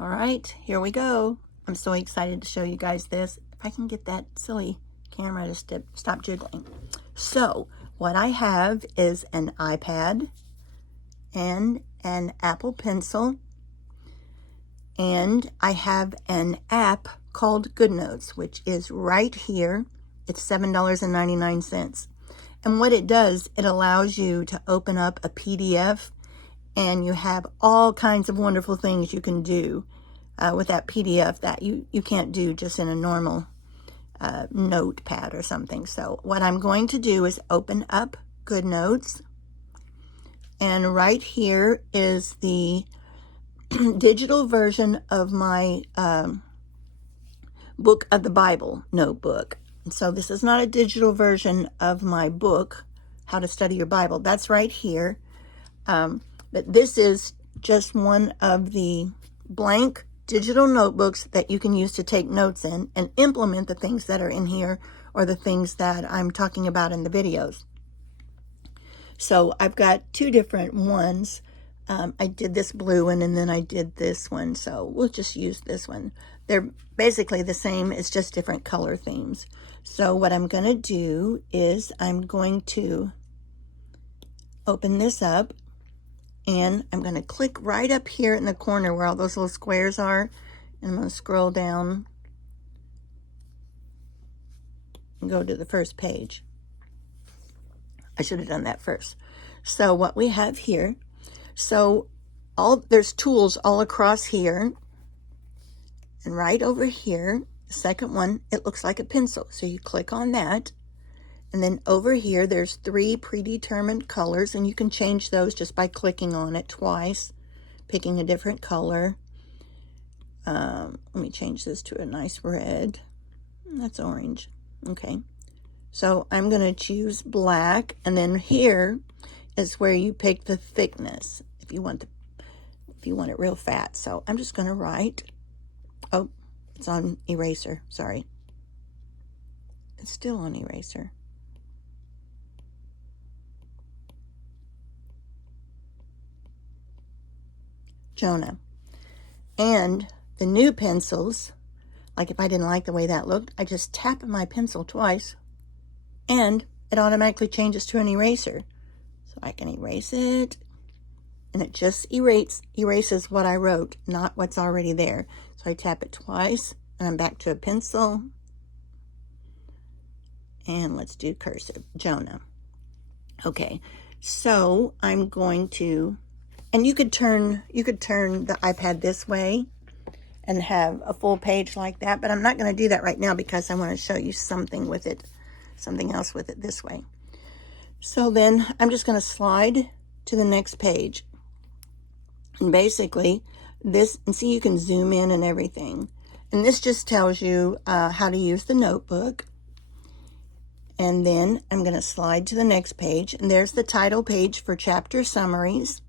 All right, here we go. I'm so excited to show you guys this. If I can get that silly camera to stop jiggling. So what I have is an iPad and an Apple Pencil, and I have an app called Goodnotes, which is right here. It's $7.99. And what it does, it allows you to open up a PDF, and you have all kinds of wonderful things you can do with that PDF that you can't do just in a normal notepad or something. So what I'm going to do is open up Goodnotes, and right here is the digital version of my Book of the Bible notebook. So this is not a digital version of my book, How to Study Your Bible. That's right here. But this is just one of the blank digital notebooks that you can use to take notes in and implement the things that are in here or the things that I'm talking about in the videos. So I've got two different ones. I did this blue one and then I did this one, so we'll just use this one. They're basically the same, it's just different color themes. So what I'm going to do is I'm going to open this up, and I'm going to click right up here in the corner where all those little squares are, and I'm going to scroll down and go to the first page. I should have done that first. So what we have here, so there's tools all across here, and right over here, the second one, it looks like a pencil. So you click on that, and then over here, there's 3 predetermined colors, and you can change those just by clicking on it twice, picking a different color. Let me change this to a nice red. That's orange. Okay. So I'm going to choose black, and then here is where you pick the thickness if you want it real fat. So I'm just going to write. Oh, it's on eraser. Sorry. It's still on eraser. Jonah. And the new pencils, like if I didn't like the way that looked, I just tap my pencil twice and it automatically changes to an eraser. So I can erase it, and it just erases what I wrote, not what's already there. So I tap it twice and I'm back to a pencil. And let's do cursive, Jonah. Okay, so I'm going to, and you could turn the iPad this way and have a full page like that, but I'm not going to do that right now because I want to show you something else with it this way. So then I'm just going to slide to the next page. And basically this, and see, you can zoom in and everything. And this just tells you how to use the notebook. And then I'm going to slide to the next page, and there's the title page for chapter summaries.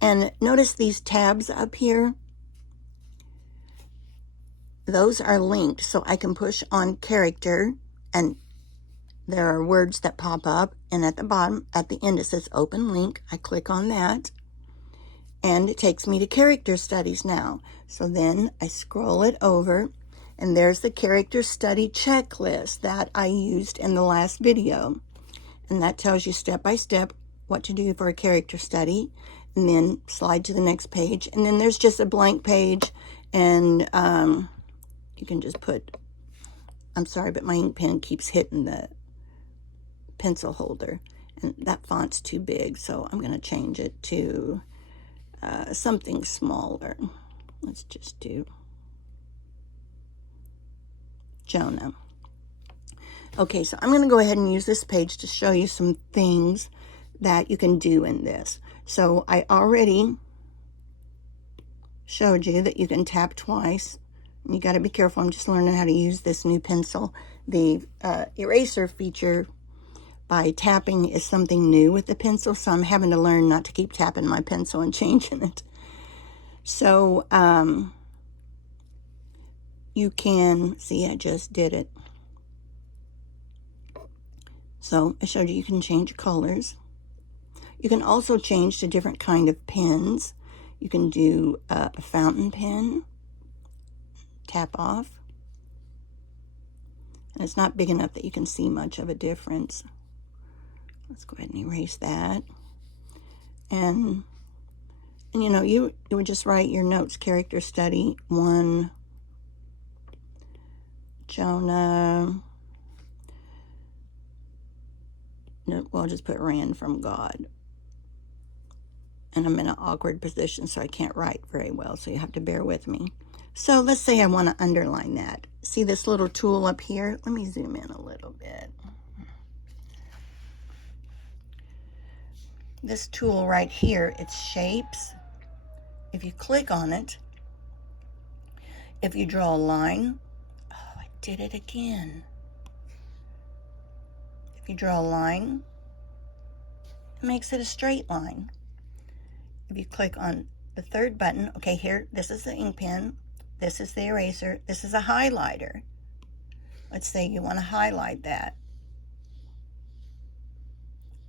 And notice these tabs up here. Those are linked, so I can push on character, and there are words that pop up, and at the bottom, at the end, it says open link. I click on that, and it takes me to character studies now. So then I scroll it over, and there's the character study checklist that I used in the last video. And that tells you step by step what to do for a character study. And then slide to the next page. And then there's just a blank page, and you can just put, I'm sorry, but my ink pen keeps hitting the pencil holder. And that font's too big, so I'm going to change it to something smaller. Let's just do Jonah. Okay, so I'm going to go ahead and use this page to show you some things that you can do in this. So I already showed you that you can tap twice. You got to be careful. I'm just learning how to use this new pencil. The eraser feature by tapping is something new with the pencil, so I'm having to learn not to keep tapping my pencil and changing it. So you can see, I just did it. So I showed you can change colors. You can also change to different kind of pens. You can do a fountain pen, tap off. And it's not big enough that you can see much of a difference. Let's go ahead and erase that. And you know, you would just write your notes, character study 1, Jonah, no, well, just put ran from God. And I'm in an awkward position, so I can't write very well, so you have to bear with me. So let's say I want to underline that. See this little tool up here? Let me zoom in a little bit. This tool right here, it's shapes. If you click on it, if you draw a line, oh, I did it again. If you draw a line, it makes it a straight line. If you click on the third button, okay, here, this is the ink pen, this is the eraser, this is a highlighter. Let's say you want to highlight that.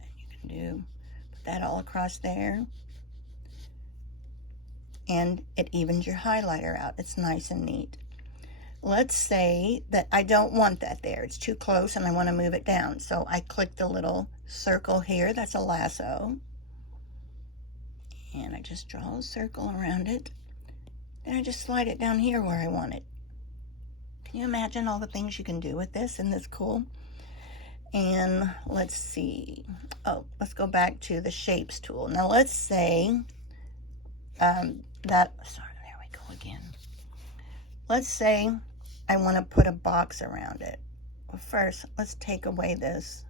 And you can put that all across there. And it evens your highlighter out. It's nice and neat. Let's say that I don't want that there. It's too close and I want to move it down. So I click the little circle here. That's a lasso. And I just draw a circle around it. Then I just slide it down here where I want it. Can you imagine all the things you can do with this? Isn't this cool? And let's see. Oh, let's go back to the shapes tool. Now let's say there we go again. Let's say I want to put a box around it. Well, first, let's take away this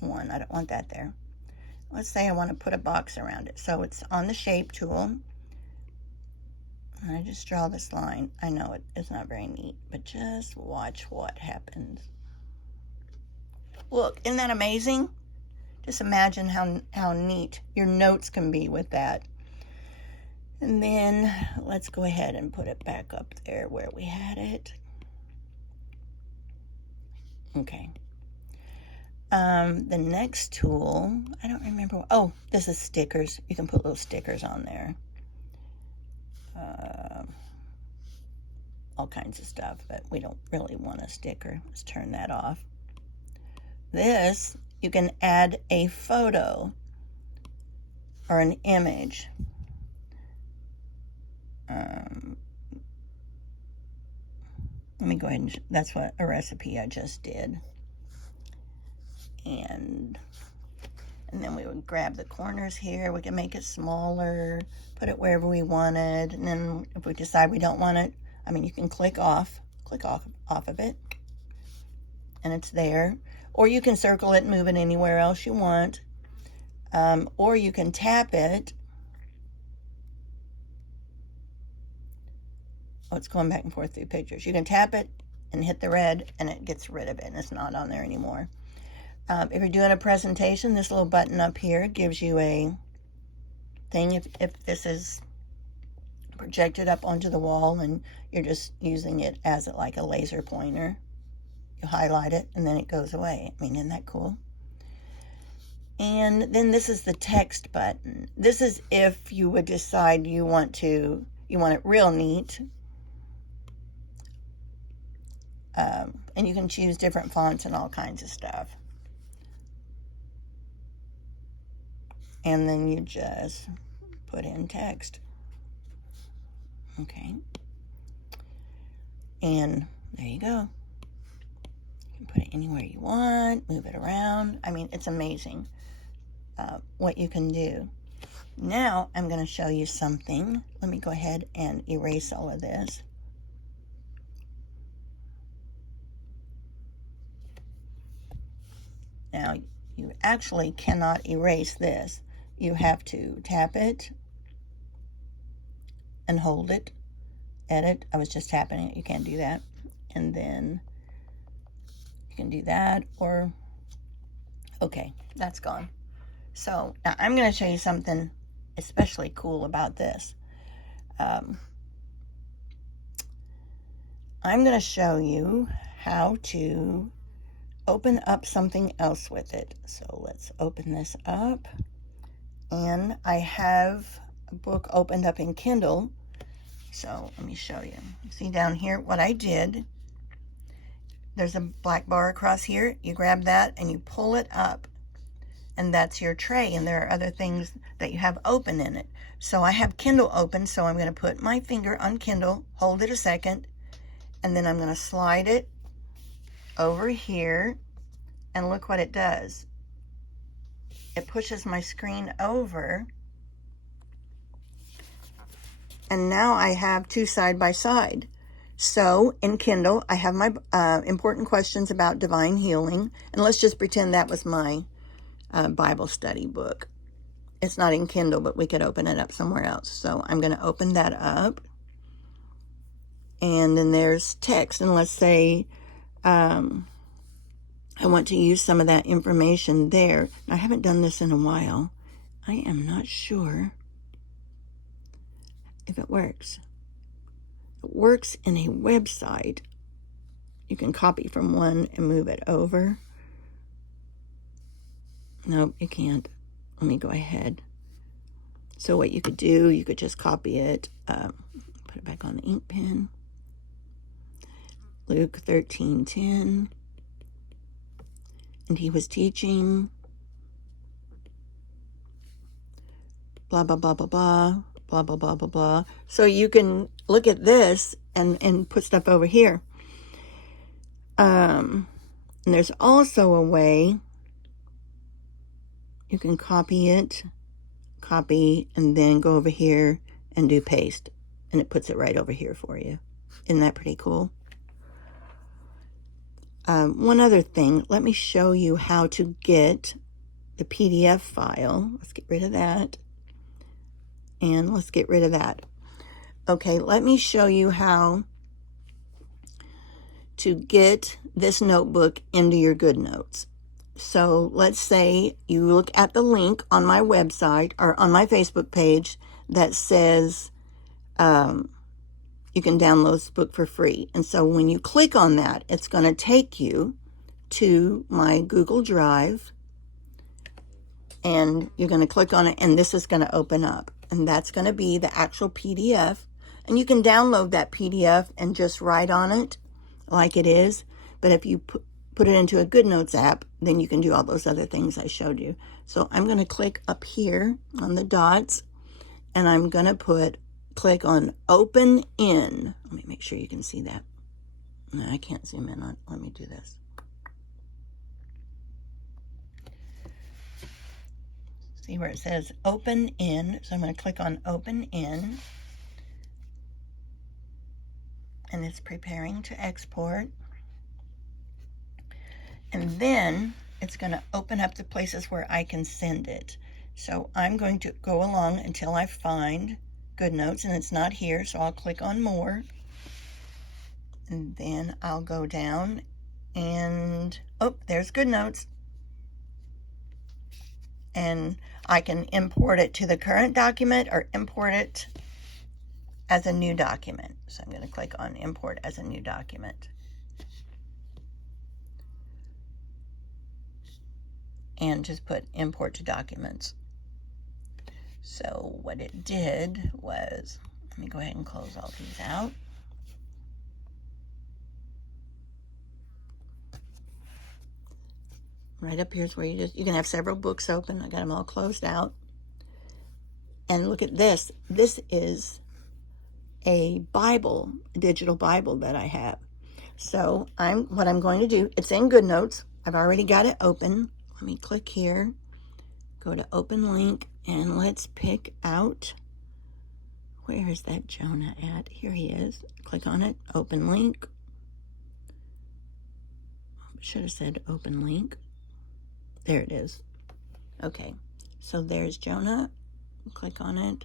one. I don't want that there. Let's say I want to put a box around it. So it's on the shape tool. And I just draw this line. I know it's not very neat, but just watch what happens. Look, isn't that amazing? Just imagine how neat your notes can be with that. And then let's go ahead and put it back up there where we had it. Okay. The next tool, I don't remember. Oh, this is stickers. You can put little stickers on there. All kinds of stuff, but we don't really want a sticker. Let's turn that off. This, you can add a photo or an image. Let me go ahead and, that's what a recipe I just did. And then we would grab the corners here. We can make it smaller, put it wherever we wanted. And then if we decide we don't want it, I mean, you can click off of it, and it's there. Or you can circle it and move it anywhere else you want. Or you can tap it. Oh, it's going back and forth through pictures. You can tap it and hit the red, and it gets rid of it, and it's not on there anymore. If you're doing a presentation, this little button up here gives you a thing. If this is projected up onto the wall and you're just using it as like a laser pointer, you highlight it and then it goes away. I mean, isn't that cool? And then this is the text button. This is if you would decide you want it real neat. And you can choose different fonts and all kinds of stuff. And then you just put in text. Okay. And there you go. You can put it anywhere you want, move it around. I mean, it's amazing what you can do. Now I'm going to show you something. Let me go ahead and erase all of this. Now, you actually cannot erase this. You have to tap it and hold it. Edit. I was just tapping it. You can't do that. And then you can do that, or okay, that's gone. So now I'm going to show you something especially cool about this. I'm going to show you how to open up something else with it. So let's open this up. And I have a book opened up in Kindle. So let me show you. See down here what I did. There's a black bar across here. You grab that and you pull it up, and that's your tray, and there are other things that you have open in it. So I have Kindle open, so I'm going to put my finger on Kindle, hold it a second, and then I'm going to slide it over here, and look what it does. It pushes my screen over, and now I have two side by side. So in Kindle, I have my important questions about divine healing, and let's just pretend that was my Bible study book. It's not in Kindle, but we could open it up somewhere else. So I'm going to open that up, and then there's text, and let's say I want to use some of that information there. Now, I haven't done this in a while. I am not sure if it works. It works in a website. You can copy from one and move it over. Nope, you can't. Let me go ahead. So what you could do, you could just copy it, put it back on the ink pen. Luke 13:10. And he was teaching, blah, blah, blah, blah, blah, blah, blah, blah, blah, blah. So you can look at this and put stuff over here. And there's also a way you can copy it, and then go over here and do paste. And it puts it right over here for you. Isn't that pretty cool? One other thing, let me show you how to get the PDF file. Let's get rid of that. And let's get rid of that. Okay, let me show you how to get this notebook into your Goodnotes. So let's say you look at the link on my website or on my Facebook page that says you can download this book for free. And so when you click on that, it's going to take you to my Google Drive, and you're going to click on it, and this is going to open up, and that's going to be the actual PDF. And you can download that PDF and just write on it like it is. But if you put it into a Goodnotes app, then you can do all those other things I showed you. So I'm going to click up here on the dots, and I'm going to click on Open In. Let me make sure you can see that. No, I can't zoom in on. Let me do this. See where it says Open In. So I'm going to click on Open In. And it's preparing to export. And then it's going to open up the places where I can send it. So I'm going to go along until I find Goodnotes, and it's not here, so I'll click on More. And then I'll go down and, oh, there's Goodnotes. And I can import it to the current document or import it as a new document. So I'm going to click on Import as a new document. And just put Import to Documents. So what it did was, let me go ahead and close all these out. Right up here is where you can have several books open. I got them all closed out. And look at this. This is a Bible, a digital Bible that I have. So what I'm going to do, it's in Goodnotes. I've already got it open. Let me click here, go to Open Link, and let's pick out, where is that Jonah at? Here he is. Click on it, Open Link. Should have said Open Link. There it is. Okay, so there's Jonah. Click on it,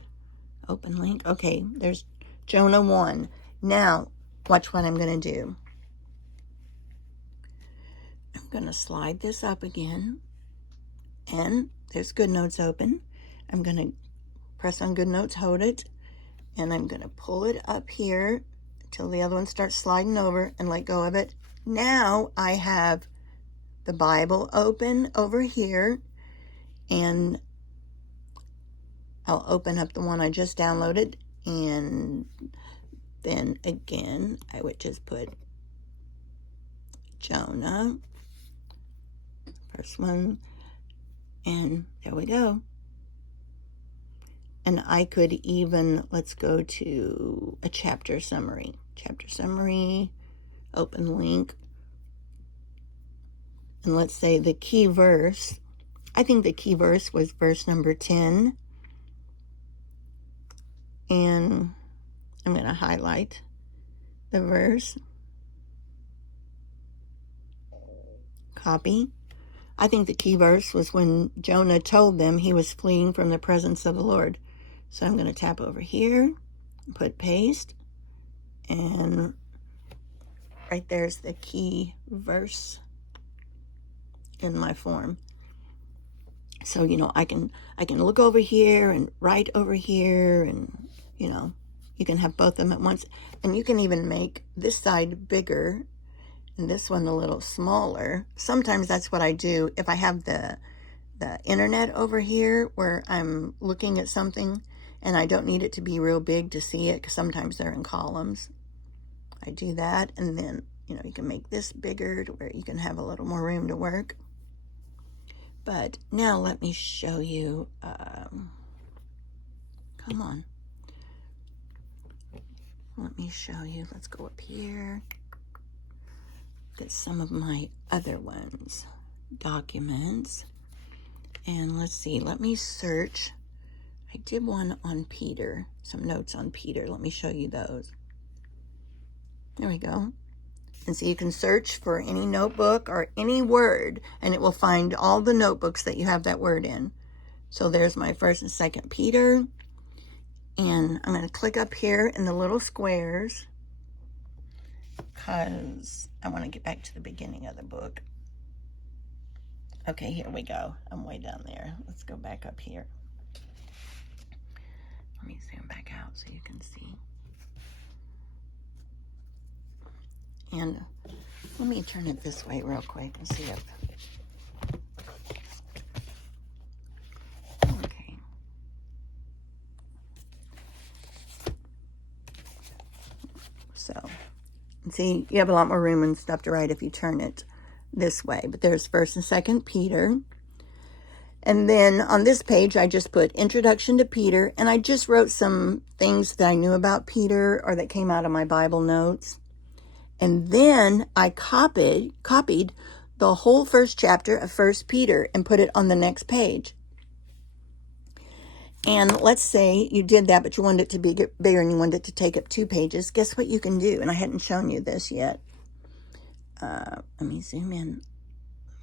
Open Link. Okay, there's Jonah 1. Now, watch what I'm going to do. I'm going to slide this up again, and there's Goodnotes open. I'm going to press on Goodnotes, hold it, and I'm going to pull it up here until the other one starts sliding over and let go of it. Now I have the Bible open over here, and I'll open up the one I just downloaded, and then again, I would just put Jonah, first one, and there we go. And I could even, let's go to a chapter summary. Chapter summary, open link. And let's say the key verse. I think the key verse was verse number 10. And I'm going to highlight the verse. Copy. I think the key verse was when Jonah told them he was fleeing from the presence of the Lord. So I'm going to tap over here, put paste, and right there's the key verse in my form. So, you know, I can look over here and write over here, and, you know, you can have both of them at once. And you can even make this side bigger and this one a little smaller. Sometimes that's what I do if I have the internet over here where I'm looking at something and I don't need it to be real big to see it, because sometimes they're in columns. I do that, and then, you know, you can make this bigger to where you can have a little more room to work. But now let me show you, come on. Let me show you, let's go up here. Get some of my other ones, documents. And let's see, let me search. I did one on Peter, some notes on Peter. Let me show you those. There we go. And so you can search for any notebook or any word, and it will find all the notebooks that you have that word in. So there's my 1st and 2nd Peter. And I'm going to click up here in the little squares, because I want to get back to the beginning of the book. Okay, here we go. I'm way down there. Let's go back up here. Let me zoom back out so you can see. And let me turn it this way real quick and see if... Okay. So, see, you have a lot more room and stuff to write if you turn it this way. But there's 1st and 2nd Peter. And then on this page, I just put Introduction to Peter, and I just wrote some things that I knew about Peter or that came out of my Bible notes. And then I copied the whole 1st chapter of 1st Peter and put it on the next page. And let's say you did that, but you wanted it to be bigger and you wanted it to take up 2 pages. Guess what you can do? And I hadn't shown you this yet. Let me zoom in.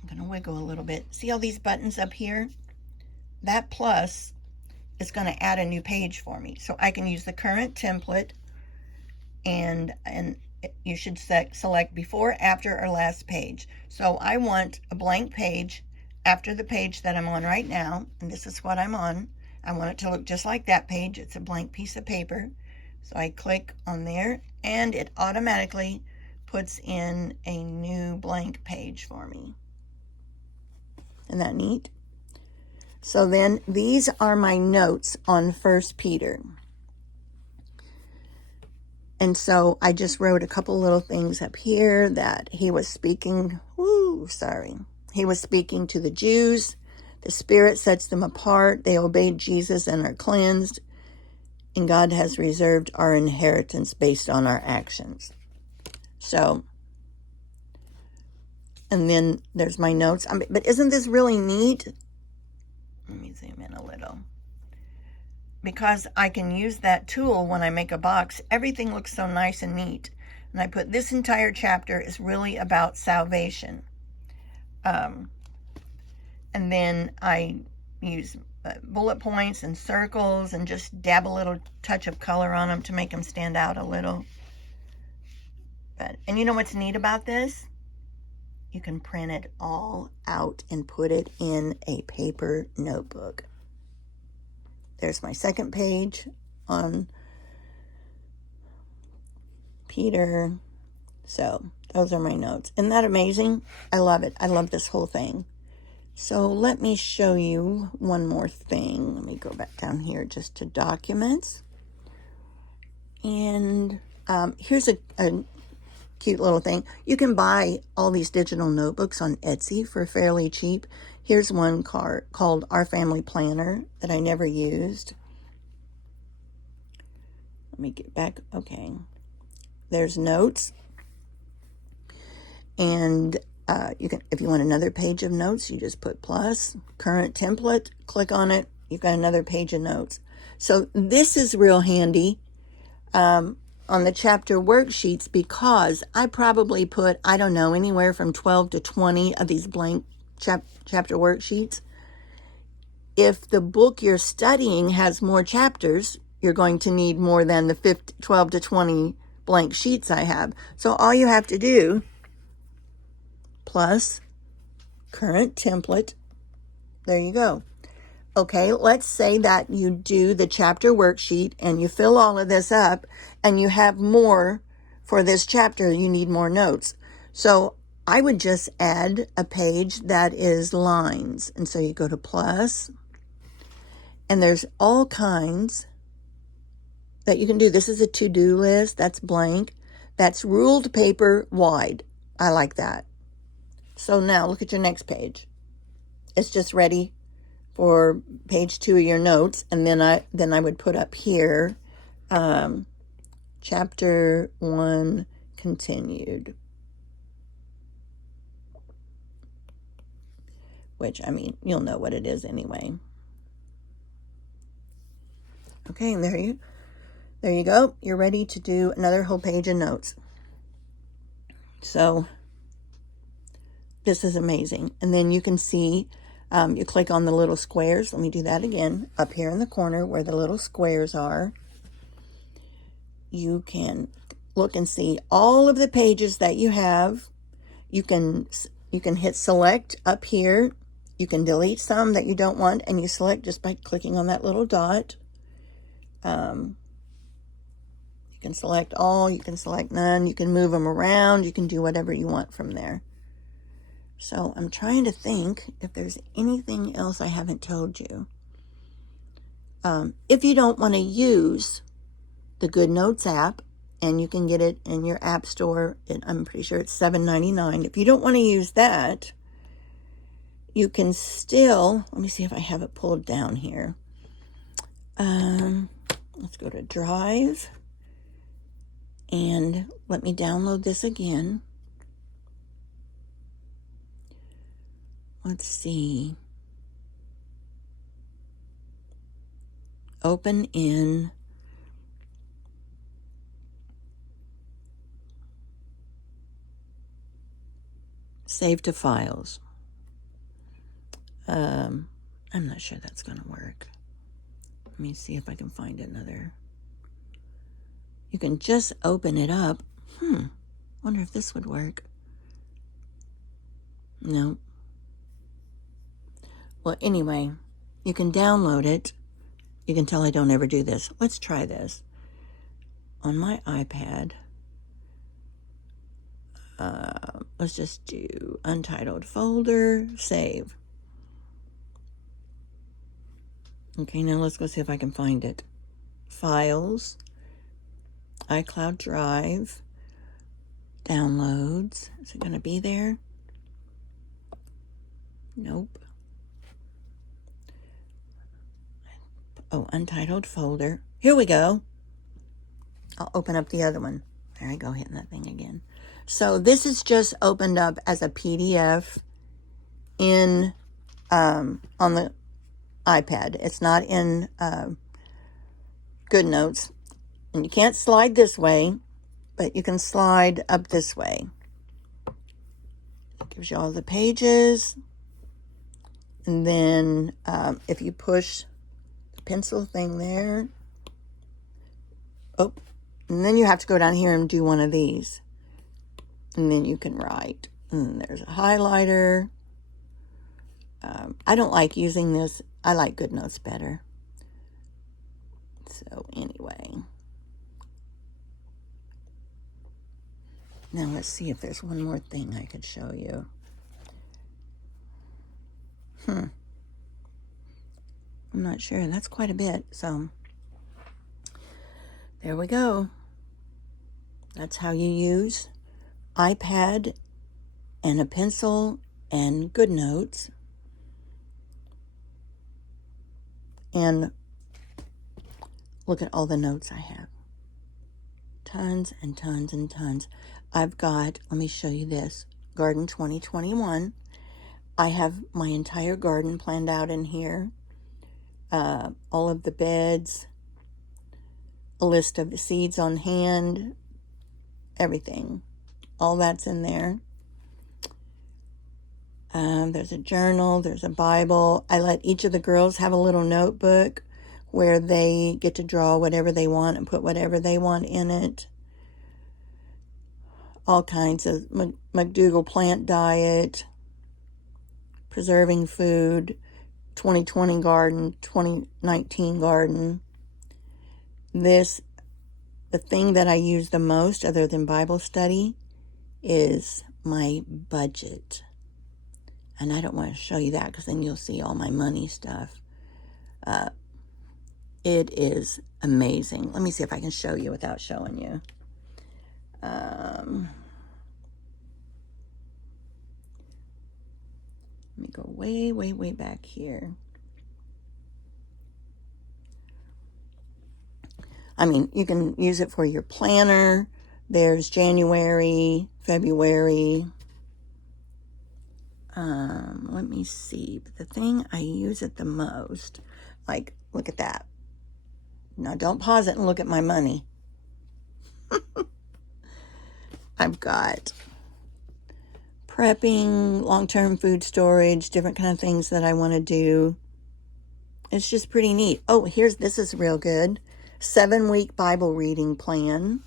I'm going to wiggle a little bit. See all these buttons up here? That plus is going to add a new page for me. So I can use the current template, and you should select before, after, or last page. So I want a blank page after the page that I'm on right now, and this is what I'm on. I want it to look just like that page. It's a blank piece of paper. So I click on there, and it automatically puts in a new blank page for me. Isn't that neat? So then these are my notes on 1st Peter. And so I just wrote a couple little things up here that he was speaking. He was speaking to the Jews. The Spirit sets them apart. They obeyed Jesus and are cleansed. And God has reserved our inheritance based on our actions. So, and then there's my notes. But isn't this really neat? Let me zoom in a little. Because I can use that tool when I make a box, everything looks so nice and neat. And I put this entire chapter is really about salvation. And then I use bullet points and circles and just dab a little touch of color on them to make them stand out a little. And you know what's neat about this? You can print it all out and put it in a paper notebook. There's my 2nd page on Peter. So those are my notes. Isn't that amazing? I love it. I love this whole thing. So let me show you one more thing. Let me go back down here just to documents. And here's a cute little thing. You can buy all these digital notebooks on Etsy for fairly cheap. Here's one called Our Family Planner that I never used. Let me get back. Okay. There's notes. And you can, if you want another page of notes, you just put plus, current template, click on it. You've got another page of notes. So this is real handy on the chapter worksheets because I probably put, I don't know, anywhere from 12 to 20 of these blank chapter worksheets. If the book you're studying has more chapters, you're going to need more than the 12 to 20 blank sheets I have. So all you have to do, plus current template, there you go. Okay, let's say that you do the chapter worksheet and you fill all of this up and you have more for this chapter, you need more notes. So I would just add a page that is lines. And so you go to plus, and there's all kinds that you can do. This is a to-do list, that's blank. That's ruled paper wide. I like that. So now look at your next page. It's just ready for page 2 of your notes, and then I would put up here, chapter 1 continued, which, I mean, you'll know what it is anyway. Okay, and there you go. You're ready to do another whole page of notes. So this is amazing. And then you can see, you click on the little squares. Let me do that again. Up here in the corner where the little squares are, you can look and see all of the pages that you have. You can hit select up here. You can delete some that you don't want, and you select just by clicking on that little dot. You can select all, you can select none, you can move them around, you can do whatever you want from there. So I'm trying to think if there's anything else I haven't told you. If you don't want to use the Goodnotes app, and you can get it in your app store, I'm pretty sure it's $7.99. If you don't want to use that, you can still, let me see if I have it pulled down here. Let's go to Drive, and let me download this again. Let's see. Open in Save to Files. I'm not sure that's going to work. Let me see if I can find another. You can just open it up. Wonder if this would work. No. Well, anyway, you can download it. You can tell I don't ever do this. Let's try this. On my iPad, let's just do Untitled folder, save. Okay, now let's go see if I can find it. Files, iCloud Drive, downloads. Is it going to be there? Nope. Oh, Untitled folder. Here we go. I'll open up the other one. There I go, hitting that thing again. So this is just opened up as a PDF in on the iPad. It's not in Goodnotes. And you can't slide this way, but you can slide up this way. It gives you all the pages. And then if you push the pencil thing there, and then you have to go down here and do one of these. And then you can write. And there's a highlighter. I don't like using this. I like Goodnotes better. So anyway. Now let's see if there's one more thing I could show you. I'm not sure. That's quite a bit. So there we go. That's how you use iPad and a pencil and Goodnotes. And look at all the notes I have. Tons and tons and tons. I've got, let me show you this, Garden 2021. I have my entire garden planned out in here. All of the beds, a list of the seeds on hand, everything. All that's in there. There's a journal, there's a Bible. I let each of the girls have a little notebook where they get to draw whatever they want and put whatever they want in it. All kinds of McDougall plant diet, preserving food, 2020 garden, 2019 garden. The thing that I use the most other than Bible study is my budget. And I don't want to show you that because then you'll see all my money stuff. It is amazing. Let me see if I can show you without showing you. Let me go way, way, way back here. I mean, you can use it for your planner. There's January, February. Let me see. But the thing I use it the most, like, look at that. Now, don't pause it and look at my money. I've got prepping, long-term food storage, different kind of things that I want to do. It's just pretty neat. Oh, this is real good. 7-week Bible reading plan.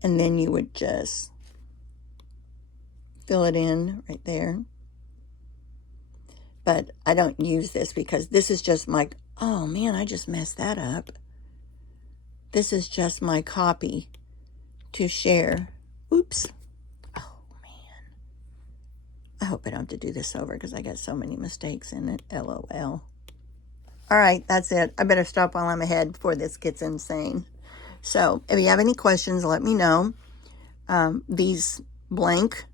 And then you would just fill it in right there. But I don't use this because this is just my, oh man, I just messed that up. This is just my copy to share. Oops. Oh man. I hope I don't have to do this over because I got so many mistakes in it. LOL. All right, that's it. I better stop while I'm ahead before this gets insane. So if you have any questions, let me know. These blank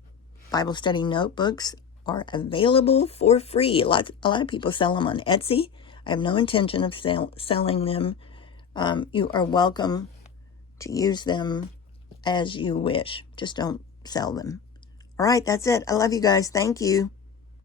Bible study notebooks are available for free. A lot of people sell them on Etsy. I have no intention of selling them. You are welcome to use them as you wish. Just don't sell them. All right, that's it. I love you guys. Thank you.